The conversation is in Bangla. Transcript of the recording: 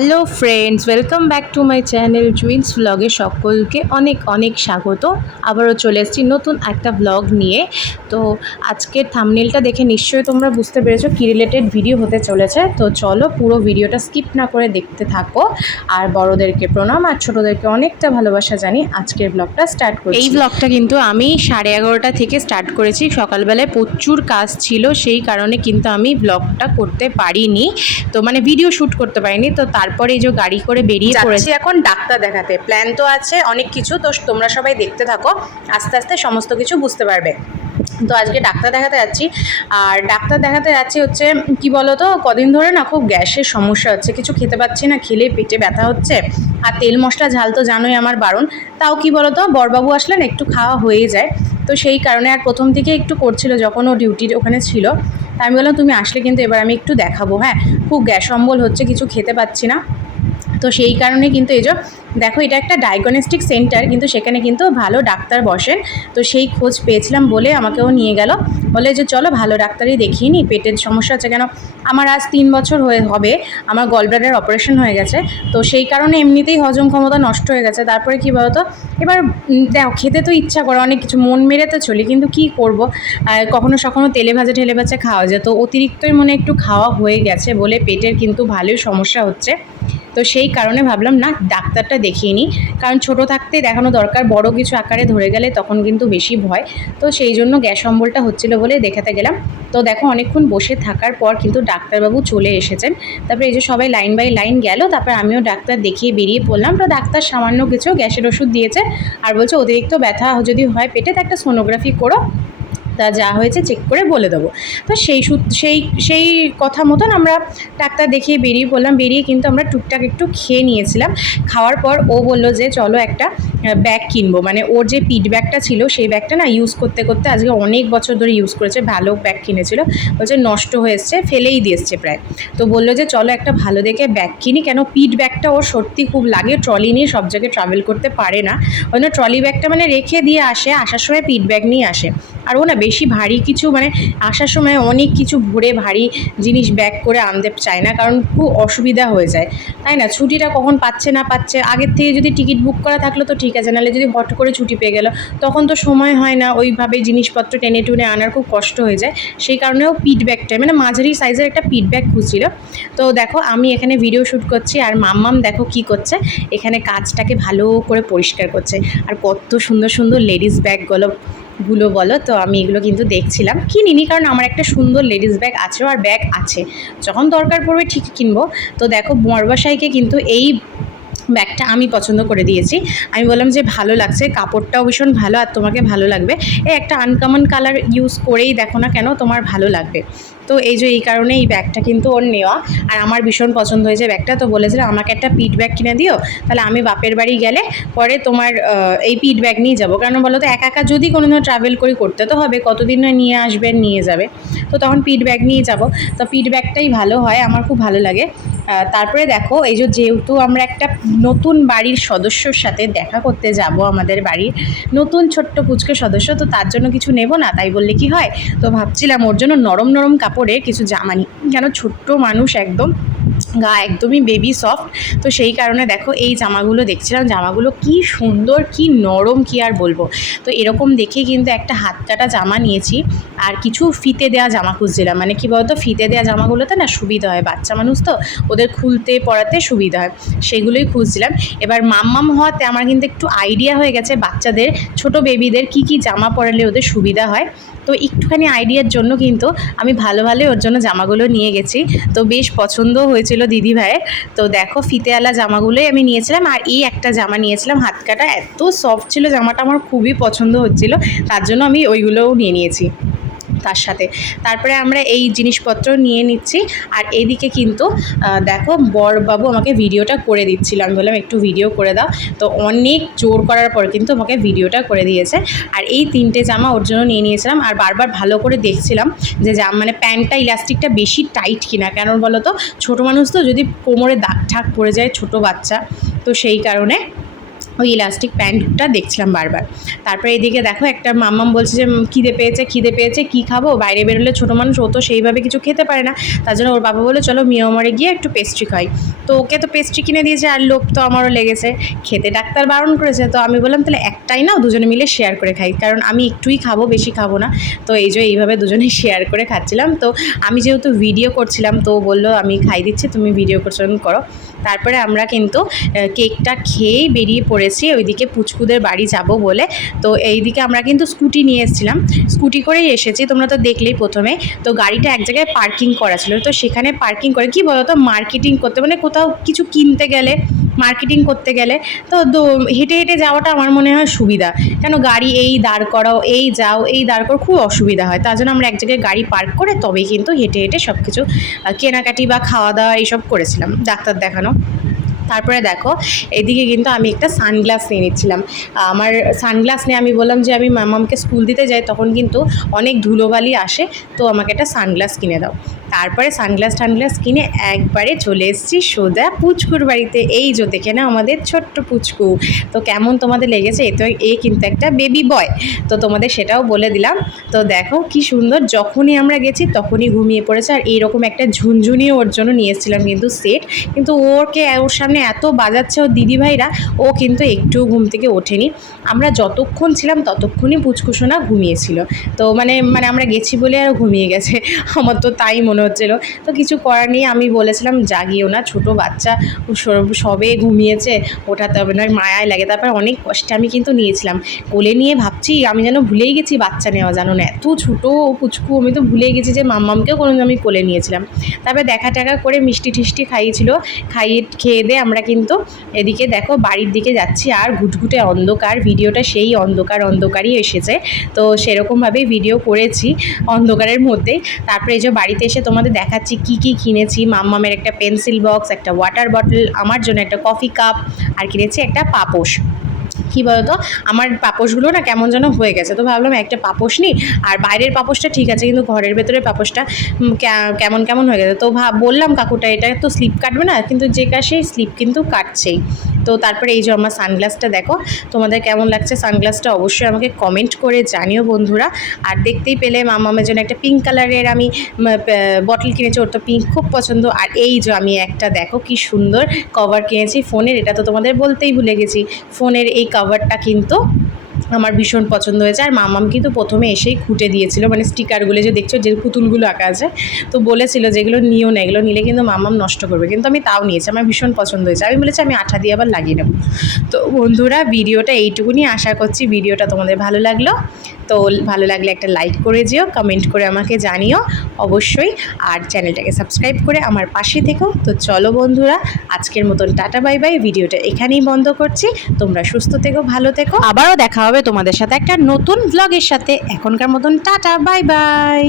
Hello friends welcome back to my channel জুইন্স ব্লগে সকলকে অনেক অনেক স্বাগত। আবারও চলে এসেছি নতুন একটা ব্লগ নিয়ে। তো আজকের থামনেলটা দেখে নিশ্চয়ই তোমরা বুঝতে পেরেছ কী রিলেটেড ভিডিও হতে চলেছে। তো চলো পুরো ভিডিওটা স্কিপ না করে দেখতে থাকো। আর বড়োদেরকে প্রণাম, আর ছোটোদেরকে অনেকটা ভালোবাসা জানি আজকের ব্লগটা স্টার্ট করি এই ব্লগটা কিন্তু আমি সাড়ে এগারোটা থেকে স্টার্ট করেছি। সকালবেলায় প্রচুর কাজ ছিল, সেই কারণে কিন্তু আমি ব্লগটা করতে পারিনি। তো মানে ভিডিও শ্যুট করতে পারিনি, তো তারপরে এই যে গাড়ি করে বেরিয়ে পড়েছি। এখন ডাক্তার দেখাতে। প্ল্যান তো আছে অনেক কিছু তো তোমরা সবাই দেখতে থাকো। আস্তে আস্তে সমস্ত কিছু বুঝতে পারবে। তো আজকে ডাক্তার দেখাতে যাচ্ছি। আর ডাক্তার দেখাতে যাচ্ছি হচ্ছে, কি তো কদিন ধরে না খুব গ্যাসের সমস্যা হচ্ছে। কিছু খেতে পাচ্ছি না, খেলে পেটে ব্যথা হচ্ছে। আর তেল মশলা ঝাল তো জানোই আমার বারণ। তাও কি তো বরবাবু আসলেন, একটু খাওয়া হয়ে যায়। তো সেই কারণে আর প্রথম থেকে একটু করছিল, যখন ও ডিউটির ওখানে ছিল। তাই আমি বললাম, তুমি আসলে কিন্তু এবার আমি একটু দেখাবো হ্যাঁ? খুব গ্যাস অম্বল হচ্ছে, কিছু খেতে পাচ্ছি না। তো সেই কারণে কিন্তু এই যে, দেখো এটা একটা ডায়াগনস্টিক সেন্টার কিন্তু সেখানে কিন্তু ভালো ডাক্তার বসেন। তো সেই খোঁজ পেয়েছিলাম বলে আমাকেও নিয়ে গেল। বলে যে, চলো ভালো ডাক্তারই দেখিয়ে নিই পেটের সমস্যা হচ্ছে কেন? আমার আজ তিন বছর হয়ে, হবে, আমার গলব্লাডার অপারেশন হয়ে গেছে। তো সেই কারণে এমনিতেই হজম ক্ষমতা নষ্ট হয়ে গেছে। তারপরে কী বলতো, এবার দেখো, খেতে তো ইচ্ছা করে, অনেক কিছু, মন মেরে তো চলি, কিন্তু কি করব? কখনো সখনো তেলে ভাজা, ঠেলে ভাজা খাওয়া যায়। তো অতিরিক্তই মনে একটু খাওয়া হয়ে গেছে বলে পেটের কিন্তু ভালোই সমস্যা হচ্ছে। তো সেই কারণে ভাবলাম, না, ডাক্তারটা দেখিয়ে নিই। কারণ ছোট থাকতে দেখানো দরকার, বড় কিছু আকারে ধরে গেলে তখন কিন্তু বেশি ভয়। তো সেই জন্য গ্যাস অম্বলটা হচ্ছিল বলে দেখাতে গেলাম। তো দেখো, অনেকক্ষণ বসে থাকার পর কিন্তু ডাক্তারবাবু চলে এসেছেন। তারপরে এই যে সবাই লাইন বাই লাইন গেল, তারপর আমিও ডাক্তার দেখিয়ে বেরিয়ে পড়লাম। তো ডাক্তার সামান্য কিছু গ্যাসের ওষুধ দিয়েছে আর বলছে, অতিরিক্ত ব্যথা যদি হয় পেটে, তো একটা সোনোগ্রাফি করো। তা যা হয়েছে চেক করে বলে দেবো। তো সেই সেই সেই কথা মতন আমরা ডাক্তার দেখিয়ে বেরিয়ে পড়লাম। বেরিয়ে কিন্তু আমরা টুকটাক একটু খেয়ে নিয়েছিলাম। খাওয়ার পর ও বলল যে, চলো একটা ব্যাগ কিনবো। মানে ওর যে পিট ব্যাগটা ছিল, সেই ব্যাগটা না ইউজ করতে করতে আজকে অনেক বছর ধরে ইউজ করেছে, ভালো ব্যাগ কিনেছিল। বলছে, নষ্ট হয়ে এসছে, ফেলেই দিয়ে এসছে প্রায়। তো বলল যে, চলো একটা ভালো দেখে ব্যাগ কিনি। কেন পিট ব্যাগটা ওর সত্যি খুব লাগে ট্রলি নিয়ে সব জায়গায় ট্রাভেল করতে পারে না। ওই জন্য ট্রলি ব্যাগটা মানে রেখে দিয়ে আসে, আসার সময় পিট ব্যাগ নিয়ে আসে। আর ও না বেশি ভারী কিছু মানে আসার সময় অনেক কিছু ভরে ভারী জিনিস ব্যাগ করে আনতে চায় না, কারণ খুব অসুবিধা হয়ে যায়। তাই না? ছুটিটা কখন পাচ্ছে না পাচ্ছে? আগের থেকে যদি টিকিট বুক করা থাকল তো ঠিক আছে, নাহলে যদি হট করে ছুটি পেয়ে গেল, তখন তো সময় হয় না। ওইভাবে জিনিসপত্র টেনে টুনে আনার খুব কষ্ট হয়ে যায়। সেই কারণেও পিট ব্যাগটা মানে মাঝারি সাইজের একটা পিট ব্যাগ খুঁজছিল। তো দেখো, আমি এখানে ভিডিও শ্যুট করছি আর মাম্মাম দেখো কি করছে। এখানে কাজটাকে ভালো করে পরিষ্কার করছে। আর কত সুন্দর সুন্দর লেডিস ব্যাগগুলো গুলো বলো? তো আমি এগুলো কিন্তু দেখছিলাম। কিনিনি কারণ আমার একটা সুন্দর লেডিস ব্যাগ আছে, আর ব্যাগ আছে। যখন দরকার পড়বে ঠিক কিনবো। তো দেখো বরবাসাইকে কিন্তু এই ব্যাগটা আমি পছন্দ করে দিয়েছি। আমি বললাম যে ভালো লাগছে, কাপড়টাও ভীষণ ভালো আর তোমাকে ভালো লাগবে। এই একটা আনকমন কালার ইউজ করেই দেখো না কেন তোমার ভালো লাগবে। তো এই যে এই কারণে এই ব্যাগটা কিন্তু ওর নেওয়া। আর আমার ভীষণ পছন্দ হয়েছে ব্যাগটা। তো বলেছিল, আমাকে একটা পিট ব্যাগ কিনে দিও, তাহলে আমি বাপের বাড়ি গেলে পরে তোমার এই পিট ব্যাগ নিয়ে যাব। কারণ বলো তো, একা একা যদি কোনো দিনও ট্রাভেল করি করতে তো হবে, কতদিন না নিয়ে আসবেন নিয়ে যাবে। তো তখন পিট ব্যাগ নিয়ে যাব। তো পিট ব্যাগটাই ভালো হয়, আমার খুব ভালো লাগে। তারপরে দেখো, এই যে যেহেতু আমরা একটা নতুন বাড়ির সদস্যর সাথে দেখা করতে যাব আমাদের বাড়ির নতুন ছোট্ট পুচকে সদস্য, তো তার জন্য কিছু নেব না? তাই বললে কি হয়? তো ভাবছিলাম ওর জন্য নরম নরম কাপড়ে কিছু জামা নিই কেন? ছোট্ট মানুষ একদম। গা একদমই বেবি সফট তো সেই কারণে দেখো এই জামাগুলো দেখছিলাম, জামাগুলো কি সুন্দর, কি নরম কি আর বলব। তো এরকম দেখে কিন্তু একটা হাত কাটা জামা নিয়েছি। আর কিছু ফিতে দেওয়া জামা খুঁজছিলাম। মানে কি বলতো, ফিতে দেওয়া জামাগুলোতে না সুবিধা হয়। বাচ্চা মানুষ তো, ওদের খুলতে পরাতে সুবিধা হয়। সেগুলোই খুঁজছিলাম। এবার মাম্মাম হওয়াতে আমার কিন্তু একটু আইডিয়া হয়ে গেছে বাচ্চাদের, ছোট বেবিদের কি কি জামা পরালে ওদের সুবিধা হয়। তো একটুখানি আইডিয়ার জন্য কিন্তু আমি ভালো ভালো ওর জন্য জামাগুলো নিয়ে গেছি। তো বেশ পছন্দও হয়েছিল দিদি ভাইয়ের তো দেখো ফিতেওয়ালা জামাগুলোই আমি নিয়েছিলাম আর এই একটা জামা নিয়েছিলাম, হাত কাটা। এত সফট ছিল, জামাটা আমার খুবই পছন্দ হচ্ছিল। তার জন্য আমি ওইগুলোও নিয়ে নিয়েছি। তার সাথে। তারপরে আমরা এই জিনিসপত্র নিয়ে নিচ্ছি। আর এদিকে কিন্তু দেখো বরবাবু আমাকে ভিডিওটা করে দিচ্ছিল। আমি বললাম, একটু ভিডিও করে দাও। তো অনেক জোর করার পর কিন্তু আমাকে ভিডিওটা করে দিয়েছে। আর এই তিনটে জামা ওর জন্য নিয়ে নিয়েছিলাম। আর বারবার ভালো করে দেখছিলাম যে জাম মানে প্যান্টটা, ইলাস্টিকটা বেশি টাইট কিনা। কেন বলো তো? ছোটো মানুষ তো যদি কোমরে দাগ ঠাক পড়ে যায়, ছোটো বাচ্চা। তো সেই কারণে ওই ইলাস্টিক প্যান্টটা দেখছিলাম বারবার। তারপরে এদিকে দেখো একটা মাম্মাম বলছে যে খিদে পেয়েছে খিদে পেয়েছে, কী খাব? বাইরে বেরোলে ছোটো মানুষ, ও তো সেইভাবে কিছু খেতে পারে না। তার জন্য ওর বাবা বলে চলো মিয়ামারে গিয়ে একটু পেস্ট্রি খাই। তো ওকে তো পেস্ট্রি কিনে দিয়েছে আর লোভ তো আমারও লেগেছে। খেতে ডাক্তার বারণ করেছে। তো আমি বললাম, তাহলে একটাই নাও, দুজনে মিলে শেয়ার করে খাই। কারণ আমি একটুই খাব, বেশি খাব না। তো এই যে এইভাবে দুজনে শেয়ার করে খাচ্ছিলাম। তো আমি যেহেতু ভিডিও করছিলাম, তো বলল, আমি খাই দিচ্ছি, তুমি ভিডিও করছ করো। তারপরে আমরা কিন্তু কেকটা খেয়েই বেরিয়ে পড়েছি। ওইদিকে পুচকুদের বাড়ি যাব বলে। তো এইদিকে আমরা কিন্তু স্কুটি নিয়ে এসেছিলাম। স্কুটি করেই এসেছি, তোমরা তো দেখলেই প্রথমে। তো গাড়িটা এক জায়গায় পার্কিং করা ছিল। তো সেখানে পার্কিং করে, কি বলতো, মার্কেটিং করতে মানে কোথাও কিছু কিনতে গেলে মার্কেটিং করতে গেলে, তো হেঁটে হেঁটে যাওয়াটা আমার মনে হয় সুবিধা। কেন গাড়ি এই দাঁড় করাও, এই যাও, এই দাঁড় করো খুব অসুবিধা হয়। তার জন্য আমরা এক জায়গায় গাড়ি পার্ক করে তবেই কিন্তু হেঁটে হেঁটে সব কিছু কেনাকাটি বা খাওয়া দাওয়া এইসব করেছিলাম, ডাক্তার দেখানো। তারপরে দেখো, এদিকে কিন্তু আমি একটা সানগ্লাস নিয়ে নিচ্ছিলাম। আমার সানগ্লাস নিয়ে আমি বললাম যে, আমি মামামকে স্কুল দিতে যাই, তখন কিন্তু অনেক ধুলোবালি আসে, তো আমাকে একটা সানগ্লাস কিনে দাও। তারপরে সানগ্লাস টানগ্লাস কিনে একবারে চলে এসেছি সোজা পুচকুর বাড়িতে। এই যে দেখে না আমাদের ছোট্ট পুচকু। তো কেমন তোমাদের লেগেছে? এ তো এ কিন্তু একটা বেবি বয় তো তোমাদের সেটাও বলে দিলাম। তো দেখো কি সুন্দর, যখনই আমরা গেছি তখনই ঘুমিয়ে পড়েছে। আর এইরকম একটা ঝুনঝুনিও ওর জন্য নিয়ে এসেছিলাম কিন্তু সেট কিন্তু ওরকে, ওর সামনে এত বাজাচ্ছে ওর দিদিভাইরা, ও কিন্তু একটুও ঘুম থেকে ওঠেনি। আমরা যতক্ষণ ছিলাম ততক্ষণই পুচকুসোনা ঘুমিয়েছিল। তো মানে মানে আমরা গেছি বলে আর ঘুমিয়ে গেছে। আমার তো তাই মনে হচ্ছিল। তো কিছু করার নেই, আমি বলেছিলাম, জাগিও না, ছোট বাচ্চা সবে ঘুমিয়েছে ওঠাতে হবে না মায়ায় লাগে। তারপর অনেক কষ্টে আমি কিন্তু নিয়েছিলাম। কোলে নিয়ে ভাবছি, আমি যেন ভুলেই গেছি বাচ্চা নেওয়া, জানো না, এত ছোটো পুচকু, আমি তো ভুলেই গেছি যে মাম্মামকেও কোনো আমি কোলে নিয়েছিলাম। তারপরে দেখা টাকা করে মিষ্টি টিষ্টি খাইয়েছিল, খাইয়ে, খেয়ে দিয়ে আমরা কিন্তু এদিকে দেখো বাড়ির দিকে যাচ্ছি, আর ঘুটঘুটে অন্ধকার, ভিডিওটা সেই অন্ধকার, অন্ধকারই এসেছে। তো সেরকমভাবেই ভিডিও করেছি অন্ধকারের মধ্যেই। তারপরে এই যে বাড়িতে এসে তোমাদের দেখাচ্ছি কি কি কিনেছি। মাম্মামের একটা পেন্সিল বক্স একটা ওয়াটার বটল আমার জন্য একটা কফি কাপ আর কিনেছি একটা পাপোশ। কী বলতো? আমার পাপোশগুলো না কেমন যেন হয়ে গেছে। তো ভাবলাম একটা পাপোশ নিই, আর বাইরের পাপোশটা ঠিক আছে, কিন্তু ঘরের ভেতরের পাপোশটা কেমন কেমন হয়ে গেছে। তো ভাব বললাম কাকুটা, এটা তো স্লিপ কাটবে না, কিন্তু যে কাশেই স্লিপ কিন্তু কাটছেই। তো তারপরে এই যে আমার সানগ্লাসটা দেখো, তোমাদের কেমন লাগছে? সানগ্লাসটা অবশ্যই আমাকে কমেন্ট করে জানিও বন্ধুরা। আর দেখতেই পেলে মামামের জন্য একটা পিঙ্ক কালারের আমি বটল কিনেছি, ওর তো পিঙ্ক খুব পছন্দ। আর এই যে আমি একটা দেখো, কি সুন্দর কভার কিনেছি। ফোনের, এটা তো তোমাদের বলতেই ভুলে গেছি। ফোনের এই কভারটা কিন্তু আমার ভীষণ পছন্দ হয়েছে। আর মামাম কিন্তু প্রথমে এসেই খুঁটে দিয়েছিল মানে স্টিকারগুলো যে দেখছ, যে পুতুলগুলো আঁকা আছে, তো বলেছিল যেগুলো নিও না, এগুলো নিলে কিন্তু মামাম নষ্ট করবে। কিন্তু আমি তাও নিয়েছি, আমার ভীষণ পছন্দ হয়েছে। আমি বলেছি, আমি আঠা দিয়ে আবার লাগিয়ে নেব। তো বন্ধুরা, ভিডিওটা এইটুকুনি। আশা করছি ভিডিওটা তোমাদের ভালো লাগল। তো ভালো লাগলে একটা লাইক করে যেও কমেন্ট করে আমাকে জানিও অবশ্যই। আর চ্যানেলটাকে সাবস্ক্রাইব করে আমার পাশে থেকো। তো চলো বন্ধুরা, আজকের মতন টাটা বাই বাই ভিডিওটা এখানেই বন্ধ করছি। তোমরা সুস্থ থেকো, ভালো থেকো। আবারও দেখা হবে তোমাদের সাথে একটা নতুন ব্লগের সাথে। এখনকার মতন টাটা বাই বাই